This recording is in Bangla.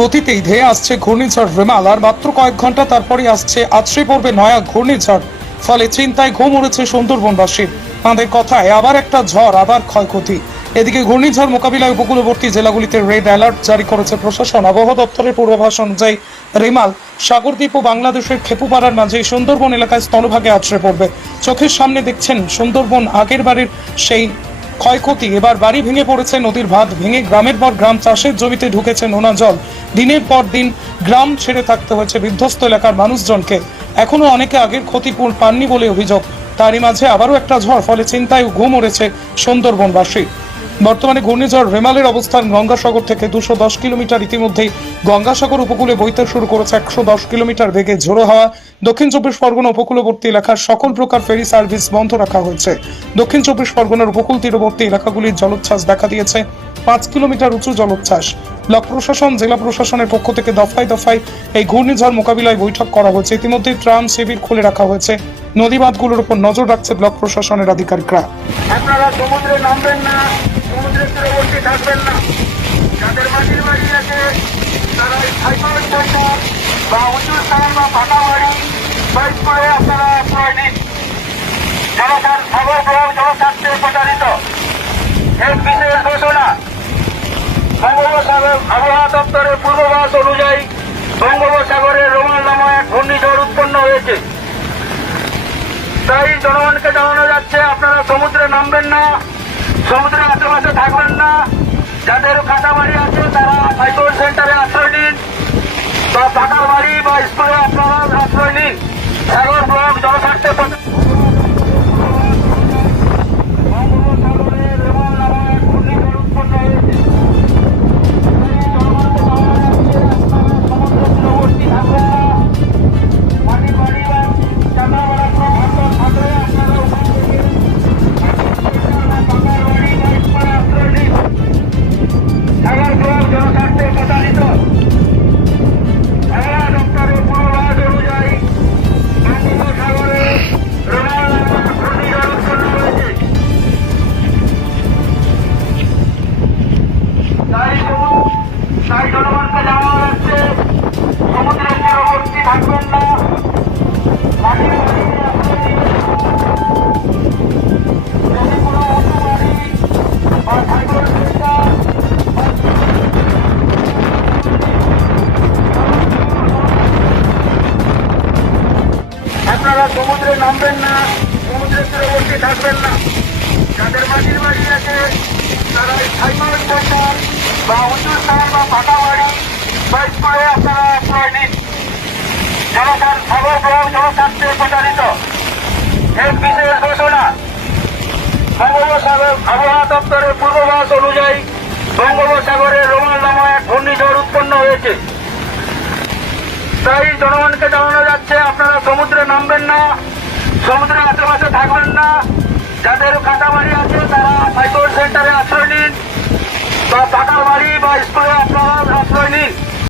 গতিতেই ধেয়ে আসছে ঘূর্ণিঝড় রেমাল, আর মাত্র কয়েক ঘণ্টা তারপরে আসছে আছড়ে পড়বে নয়া ঘূর্ণিঝড়। ফলে চিন্তায় ঘুম উড়েছে সুন্দরবনবাসীর। তাঁদের কথায় আবার একটা ঝড়, আবার ক্ষয়ক্ষতি। এদিকে ঘূর্ণিঝড় মোকাবিলায় উপকূলবর্তী জেলাগুলিতে রেড অ্যালার্ট জারি করেছে প্রশাসন। আবহাওয়া দপ্তরের পূর্বাভাস অনুযায়ী রেমাল সাগরদ্বীপ ও বাংলাদেশের খেপুপাড়ার মাঝে সুন্দরবন এলাকায় স্থলভাগে আছড়ে পড়বে। চোখের সামনে দেখছেন সুন্দরবন আগের বাড়ির সেই ক্ষয়ক্ষতি। এবার বাড়ি ভেঙে পড়েছে নদীর ভাত ভেঙে গ্রামের পর গ্রাম চাষের জমিতে ঢুকেছে নোনা জল। দিনের পর দিন গ্রাম ছেড়ে থাকতে হয়েছে বিধ্বস্ত এলাকার মানুষজনকে। এখনও অনেকে আগের ক্ষতিপূরণ পাননি বলে অভিযোগ। তারই মাঝে আবারও একটা ঝড়, ফলে চিন্তায় ঘুম উড়েছে সুন্দরবনবাসী। বর্তমানে ঘূর্ণিঝড় রেমালের অবস্থান গঙ্গাসাগর থেকে দুশো দশ কিলোমিটার। ইতিমধ্যেই গঙ্গাসাগর উপকূলে বইতে শুরু করেছে একশো দশ কিলোমিটার বেগে ঝোড়ো হাওয়া। দক্ষিণ চব্বিশ পরগনা উপকূলবর্তী এলাকার সকল প্রকার ফেরি সার্ভিস বন্ধ রাখা হয়েছে। দক্ষিণ চব্বিশ পরগনার উপকূল তীরবর্তী এলাকাগুলির জলোচ্ছ্বাস দেখা দিয়েছে। পাঁচ কিলোমিটার উঁচু জলোচ্ছ্বাস। ব্লক প্রশাসন, জেলা প্রশাসনের পক্ষ থেকে দফায় দফায় এই ঘূর্ণিঝড় মোকাবিলায় বৈঠক করা হয়েছে। ইতিমধ্যে ত্রাণ শিবির খুলে রাখা হয়েছে। নদীবাঁধগুলোর উপর নজর রাখছে ব্লক প্রশাসনের আধিকারিকরা। আপনারা সমুদ্রে নামবেন না। সমুদ্রের তীরবর্তী থাকবেন না যাদের মাটির বাড়ি আছে তারা এই সাইকেল সেন্টার বা উঁচু স্থান বা ফাঁকা বাড়ি বাইক করে আপনারা আশ্রয় নিন খবর ব্লক জনস্বার্থে প্রচারিত এক বিশেষ ঘোষণা বঙ্গোপসাগর আবহাওয়া দপ্তরের পূর্বাভাস অনুযায়ী বঙ্গোপসাগরে রোমান নামা এক ঘূর্ণিঝড় উৎপন্ন হয়েছে তাই জনগণকে জানানো যাচ্ছে, আপনারা সমুদ্রে নামবেন না। সমুদ্রের আশেপাশে থাকবেন না। যাদের কাটাবাড়ি আছে তারা সাইকেল সেন্টারে আশ্রয় নামবেন না সমুদ্রের তীরবর্তী থাকবেন না। যাদের মাটির বাড়ি আছে, তারা সাইকেল সেন্টার বা উঁচু স্থান বা পাকা বাড়ি বাইক করে আপনারা আশ্রয় নিন। খবর ব্লক জনস্বার্থে প্রচারিত। এক বিশেষ ঘোষণা, বঙ্গোপসাগর আবহাওয়া দপ্তরের পূর্বাভাস অনুযায়ী বঙ্গোপসাগরে রোমাল নামা এক ঘূর্ণিঝড় উৎপন্ন হয়েছে। তাই জনগণকে জানানো যাচ্ছে, আপনারা সমুদ্রে নামবেন না সমুদ্রের আশেপাশে থাকবেন না। যাদের কাটা বাড়ি আছে